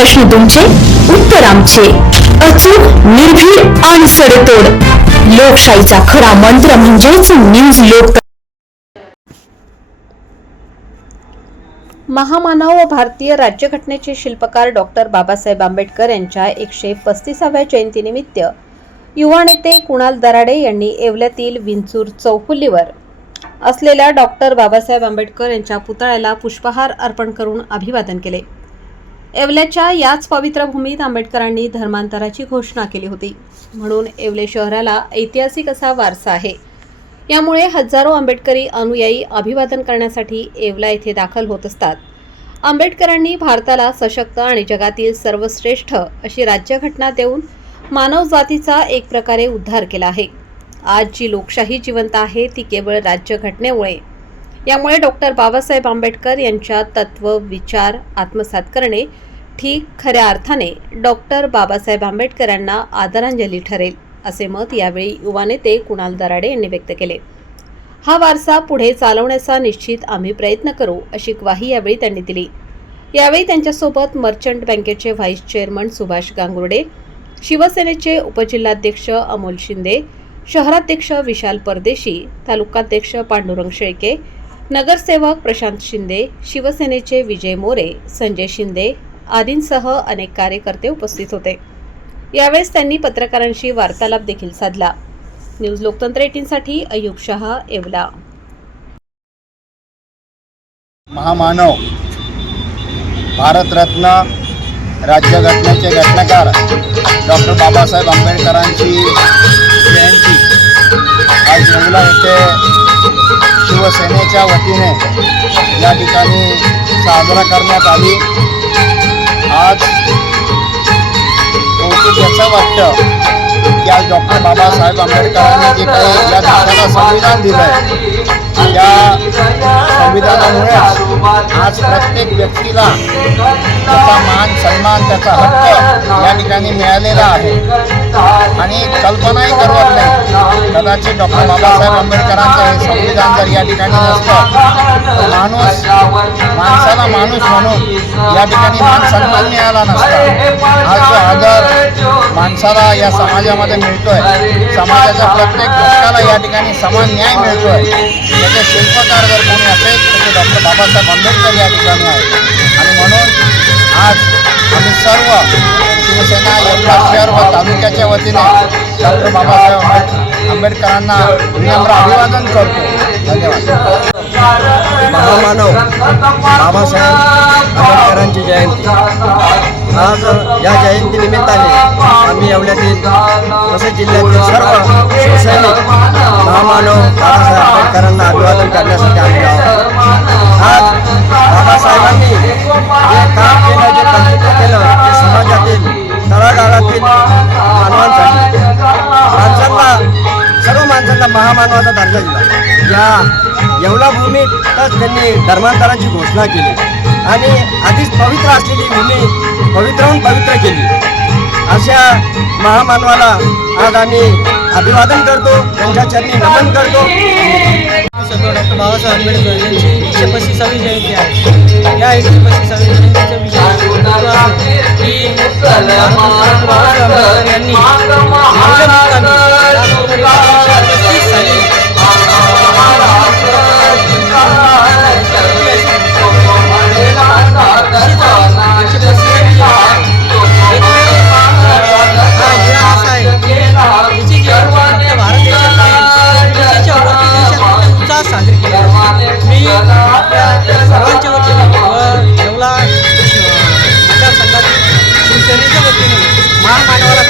प्रश्न तुमचे, उत्तर आमचे. अचूक, निर्भीड आणि सडेतोड. लोकशाहीचा खरा मंत्र म्हणजेच न्यूज लोक. महामानव व भारतीय राज्यघटनेचे शिल्पकार डॉक्टर बाबासाहेब आंबेडकर यांच्या 135व्या जयंतीनिमित्त युवा नेते कुणाल दराडे यांनी येवल्यातील विंचूर चौफुलीवर असलेल्या डॉक्टर बाबासाहेब आंबेडकर यांच्या पुतळ्याला पुष्पहार अर्पण करून अभिवादन केले. येवल्याच्या याच पवित्र भूमीत आंबेडकरांनी धर्मांतराची घोषणा केली होती. म्हणून येवले शहराला ऐतिहासिक असा वारसा आहे. यामुळे हजारो आंबेडकरी अनुयायी अभिवादन करण्यासाठी येवला येथे दाखल होत असतात. आंबेडकरांनी भारताला सशक्त आणि जगातील सर्वश्रेष्ठ अशी राज्यघटना देऊन मानव जातीचा एक प्रकारे उद्धार केला आहे. आज जी लोकशाही जिवंत आहे ती केवळ राज्यघटनेमुळे. यामुळे डॉक्टर बाबासाहेब आंबेडकर यांच्या तत्व विचार आत्मसात करणे ठीक खऱ्या अर्थाने डॉक्टर बाबासाहेब आंबेडकर यांना आदरांजली ठरेल, असे मत यावेळी युवा नेते कुणाल दराडे यांनी व्यक्त केले. हा वारसा पुढे चालवण्याचा निश्चित आम्ही प्रयत्न करू, अशी ग्वाही यावेळी त्यांनी दिली. यावेळी त्यांच्यासोबत मर्चंट बँकेचे व्हाईस चेअरमन सुभाष गांगुर्डे, शिवसेनेचे उपजिल्हाध्यक्ष अमोल शिंदे, शहराध्यक्ष विशाल परदेशी, तालुकाध्यक्ष पांडुरंग शेळके, नगरसेवक प्रशांत शिंदे, शिवसेनेचे विजय मोरे, संजय शिंदे आदींसह अनेक कार्यकर्ते उपस्थित होते. यावेळेस त्यांनी पत्रकारांशी वार्तालाप देखील साधला. न्यूज लोकतंत्र 18 साठी अयूब शहा, येवला. महामानव, भारतरत्न, राज्यघटनेचे घटनाकार डॉक्टर बाबासाहेब आंबेडकरांची जयंती आज येवला येथे शिवसेनेच्या वतीने या ठिकाणी साजरा करण्यात आली. आज कौतुक याचं वाटतं की आज डॉक्टर बाबासाहेब आंबेडकरांनी जे काही या देशाला संविधान दिलं आहे, त्या संविधानामुळे आज प्रत्येक व्यक्तीला त्याचा मान सन्मान, त्याचा हक्क या ठिकाणी मिळालेला आहे. आणि कल्पनाही करत नाही, कदाचित डॉक्टर बाबासाहेब आंबेडकरांचं हे संविधान जर या ठिकाणी नसतं तर माणसाला माणूस म्हणून या ठिकाणी मान सन्मान मिळाला नसता. आज जो आदर माणसाला या समाजामध्ये मिळतोय, समाजाच्या प्रत्येक घटकाला या ठिकाणी समान न्याय मिळतोय, त्याचे शिल्पकार जर कोणी असेल तर ते डॉक्टर बाबासाहेब आंबेडकर या ठिकाणी आहेत. आणि म्हणून आज आम्ही सर्व शिवसेना येवला शहर व तालुक्याच्या वतीने डॉक्टर बाबासाहेब आंबेडकरांना विनम्र अभिवादन करतो. धन्यवाद. महामानव बाबासाहेब आंबेडकरांची जयंती. आज या जयंतीनिमित्ताने आम्ही येवल्यातील तसेच जिल्ह्यातील सर्व शिवसैनिक महामानव बाबासाहेब आंबेडकरांना अभिवादन करण्यासाठी आलेलो आहोत. आज बाबासाहेबांनी जे काम केलं, जे कर्तृत्व केलं, ते समाजातील तळागाळातील मानवांसाठी सर्व माणसांना महामानवाचा दर्जा दिला. या येवला भूमीतच त्यांनी धर्मांतराची घोषणा केली आणि आधीच पवित्र असलेली भूमी पवित्रहून पवित्र केली. अशा महामानवाला आज आम्ही अभिवादन करतो, त्यांच्या चरणी नमन करतो. डॉक्टर बाबासाहेब आंबेडकर यांची 135वी जयंती आहे. या 135वी जयंतीचा विशेष की बाबासाहेब आंबेडकर यांनी साजरी केली. मी सर्वांच्या वतीने व येवला मतदारसंघातील शिवसेनेच्या वतीने महामानवाला